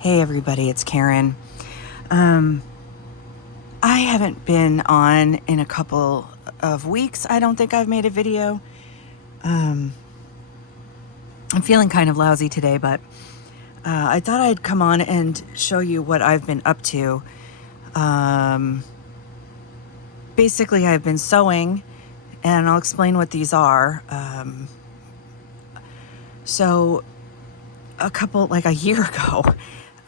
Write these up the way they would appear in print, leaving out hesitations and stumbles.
Hey everybody, it's Karen. I haven't been on in a couple of weeks. I don't think I've made a video. I'm feeling kind of lousy today, but I thought I'd come on and show you what I've been up to. Basically, I've been sewing, and I'll explain what these are. So a year ago,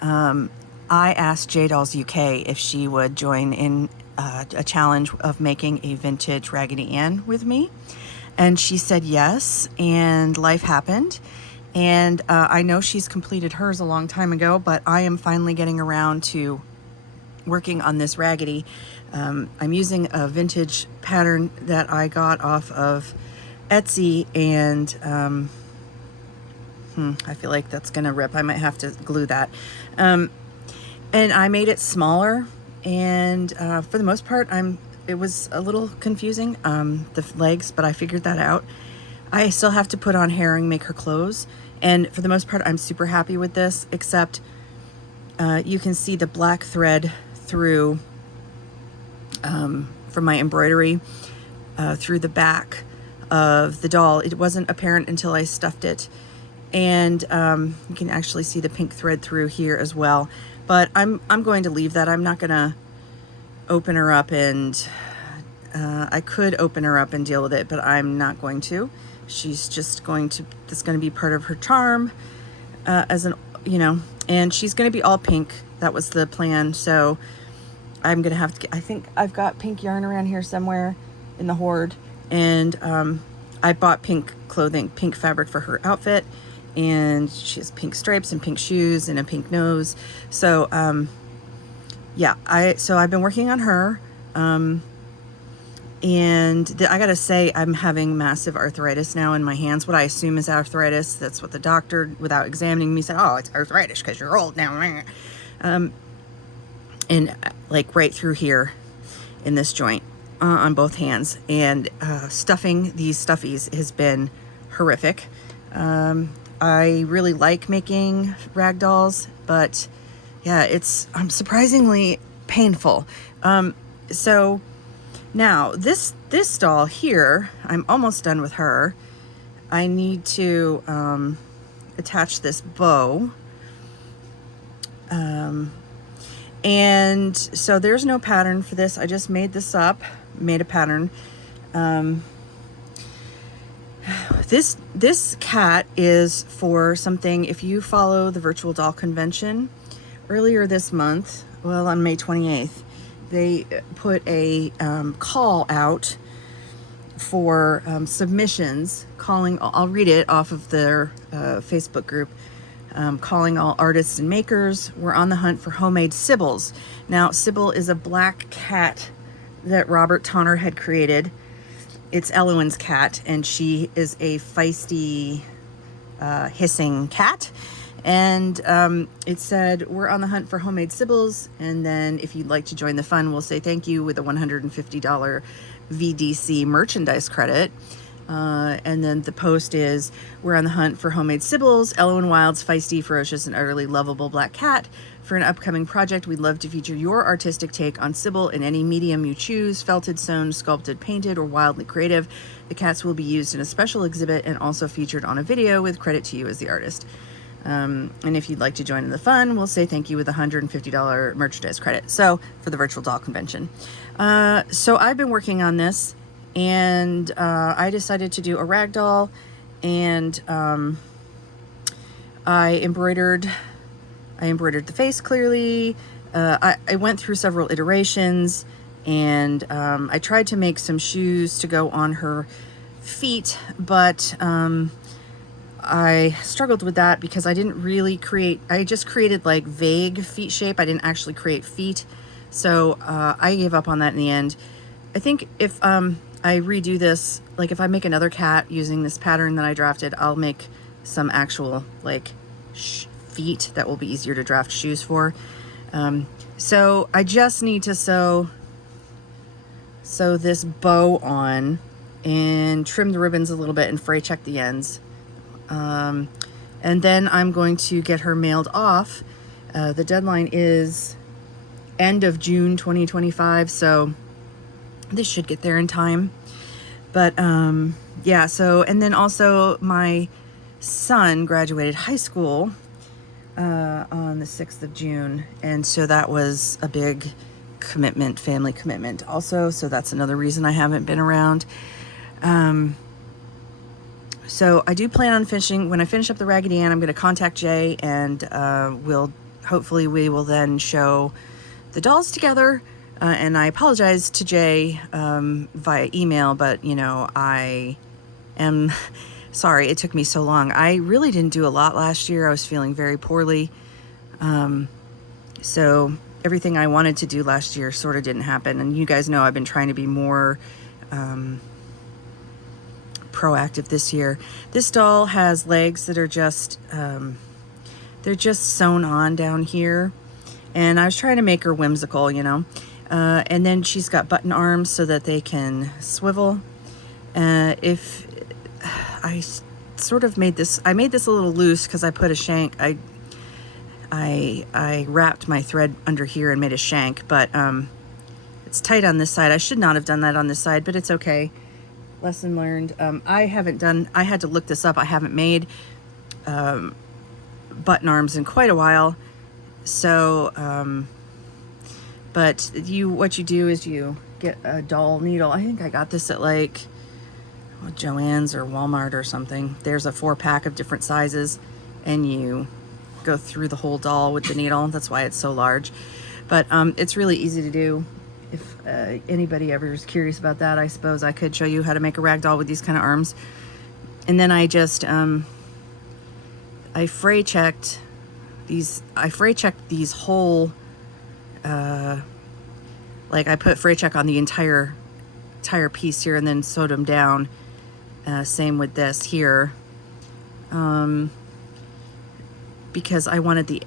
I asked J Dolls UK if she would join in a challenge of making a vintage Raggedy Ann with me. And she said yes, and life happened. And I know she's completed hers a long time ago, but I am finally getting around to working on this Raggedy. I'm using a vintage pattern that I got off of Etsy, and I feel like that's gonna rip. I might have to glue that. And I made it smaller, and for the most part, it was a little confusing, the legs, but I figured that out. I still have to put on herring, make her clothes, and for the most part, I'm super happy with this, except you can see the black thread through, from my embroidery, through the back of the doll. It wasn't apparent until I stuffed it. And you can actually see the pink thread through here as well. But I'm going to leave that. I'm not going to open her up, and I could open her up and deal with it, but I'm not going to. She's just that's going to be part of her charm, and she's going to be all pink. That was the plan. So I'm going to have to, I think I've got pink yarn around here somewhere in the hoard. And I bought pink clothing, pink fabric for her outfit. And she has pink stripes and pink shoes and a pink nose. So, I've been working on her. I gotta say, I'm having massive arthritis now in my hands. What I assume is arthritis. That's what the doctor, without examining me, said, oh, it's arthritis because you're old now. And like right through here in this joint on both hands. And stuffing these stuffies has been horrific. I really like making rag dolls, but yeah, I'm surprisingly painful. So now this doll here, I'm almost done with her. I need to attach this bow. And so there's no pattern for this. I just made this up, made a pattern. This cat is for something, if you follow the virtual doll convention, earlier this month, well, on May 28th, they put a call out for submissions, I'll read it off of their Facebook group, calling all artists and makers. We're on the hunt for homemade Sybils. Now, Sybil is a black cat that Robert Tonner had created. It's Elowen's cat, and she is a feisty, hissing cat. And it said, we're on the hunt for homemade Sybils, and then if you'd like to join the fun, we'll say thank you with a $150 VDC merchandise credit. And then the post is, we're on the hunt for homemade Sybils, Elowen Wild's feisty, ferocious, and utterly lovable black cat. For an upcoming project, we'd love to feature your artistic take on Sybil in any medium you choose, felted, sewn, sculpted, painted, or wildly creative. The cats will be used in a special exhibit and also featured on a video with credit to you as the artist. And if you'd like to join in the fun, we'll say thank you with a $150 merchandise credit. So for the virtual doll convention. So I've been working on this, and I decided to do a rag doll, and I embroidered the face clearly. I went through several iterations, and I tried to make some shoes to go on her feet, but I struggled with that because I didn't really I just created like vague feet shape. I didn't actually create feet. So I gave up on that in the end. I think if I redo this, like if I make another cat using this pattern that I drafted, I'll make some actual like feet that will be easier to draft shoes for. So I just need to sew this bow on and trim the ribbons a little bit and fray check the ends. And then I'm going to get her mailed off. The deadline is end of June 2025, so this should get there in time. But yeah, so, and then also my son graduated high school on the 6th of June, and so that was a big commitment, family commitment also, so that's another reason I haven't been around. So I do plan on finishing, when I finish up the Raggedy Ann, I'm going to contact Jay, and hopefully we will then show the dolls together. And I apologize to Jay via email, but you know, I am sorry it took me so long. I really didn't do a lot last year. I was feeling very poorly. So everything I wanted to do last year sort of didn't happen. And you guys know I've been trying to be more proactive this year. This doll has legs that are just, they're just sewn on down here. And I was trying to make her whimsical, you know. And then she's got button arms so that they can swivel. If I sort of made this, I made this a little loose because I put a shank. I wrapped my thread under here and made a shank, but it's tight on this side. I should not have done that on this side, but it's okay. Lesson learned. I had to look this up. I haven't made button arms in quite a while. So, but what you do is you get a doll needle. I think I got this at like Joann's or Walmart or something. There's a 4-pack of different sizes, and you go through the whole doll with the needle. That's why it's so large. But it's really easy to do. If anybody ever is curious about that, I suppose I could show you how to make a rag doll with these kind of arms. And then I just I fray checked these whole like I put fray check on the entire piece here and then sewed them down. Same with this here, because I wanted to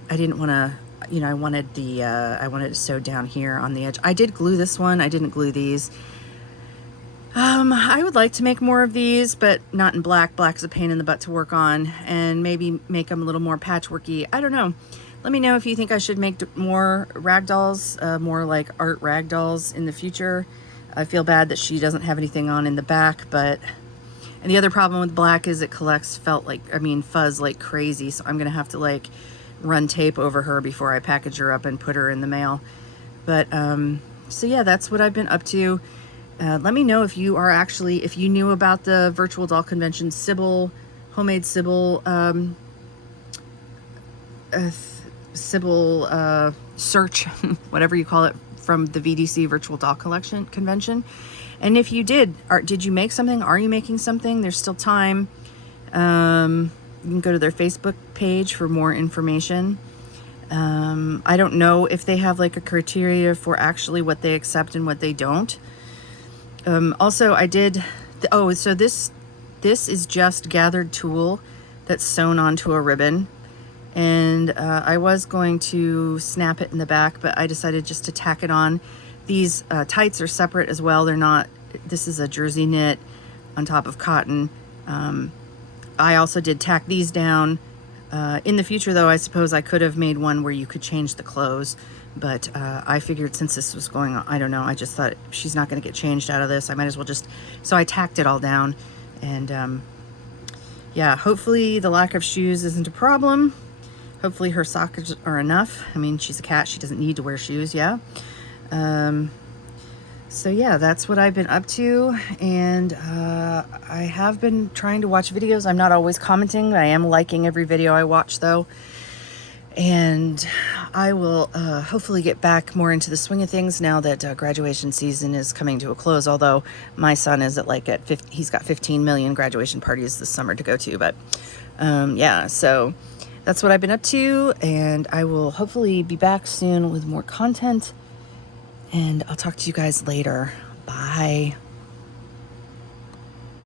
sew down here on the edge. I did glue this one. I didn't glue these. I would like to make more of these, but not in black. Black is a pain in the butt to work on, and maybe make them a little more patchworky. I don't know. Let me know if you think I should make more rag dolls, more like art rag dolls in the future. I feel bad that she doesn't have anything on in the back, but, and the other problem with black is it collects fuzz like crazy, so I'm gonna have to like run tape over her before I package her up and put her in the mail. But so yeah, that's what I've been up to. Let me know if you knew about the virtual doll convention, Sybil, homemade Sybil, Sybil search, whatever you call it, from the VDC Virtual Doll Convention. And if you did you make something? Are you making something? There's still time. You can go to their Facebook page for more information. I don't know if they have like a criteria for actually what they accept and what they don't. Also, so this is just gathered tulle that's sewn onto a ribbon. And I was going to snap it in the back, but I decided just to tack it on. These tights are separate as well. They're not, this is a jersey knit on top of cotton. I also did tack these down. In the future though, I suppose I could have made one where you could change the clothes, but I figured since this was going on, I don't know, I just thought she's not gonna get changed out of this. I might as well so I tacked it all down. And yeah, hopefully the lack of shoes isn't a problem. Hopefully her socks are enough. I mean, she's a cat, she doesn't need to wear shoes, yeah. So yeah, that's what I've been up to, and I have been trying to watch videos. I'm not always commenting. I am liking every video I watch though, and I will hopefully get back more into the swing of things now that graduation season is coming to a close, although my son is he's got 15 million graduation parties this summer to go to, but yeah, so that's what I've been up to, and I will hopefully be back soon with more content. And I'll talk to you guys later. Bye.